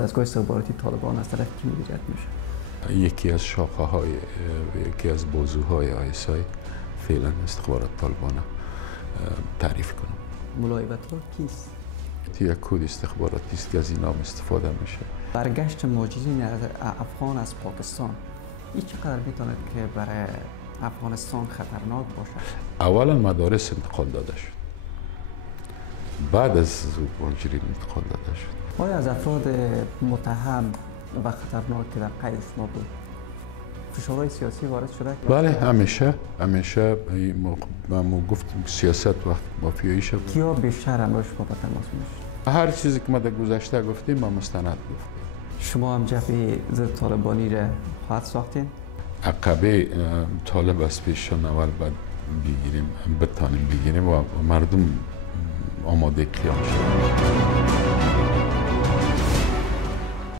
دستگاه استخباراتی طالبان از طرف کی مدیریت میشه؟ یکی از شاخه های یکی از بازوهای آیسای فعلا استخبارات طالبان تعریف کنم. ملاعبت ها کیست؟ یک کد استخباراتی است که از این نام استفاده میشه. برگشت مهاجرین افغان از پاکستان این چقدر میتونه که برای افغانستان خطرناک باشه؟ اولا مدارس انتقال داده شد، بعد از مهاجرین انتقال داده شد. آیا از افراد متهم و خطرناک که در قید شما بود فشارهای سیاسی وارد شده؟ بله، همیشه ما گفتیم سیاست وقت مافیایی شد. کیا بیشتر همراه شما با تماس میشه؟ هر چیزی که ما در گذشته گفتیم ما مستند گفتیم. شما هم جبهه ضد طالبانی را خواهد ساختین؟ عقبه طالب از پیششان اول بعد بگیریم، بتانیم بگیریم و مردم آماده قیام شدن.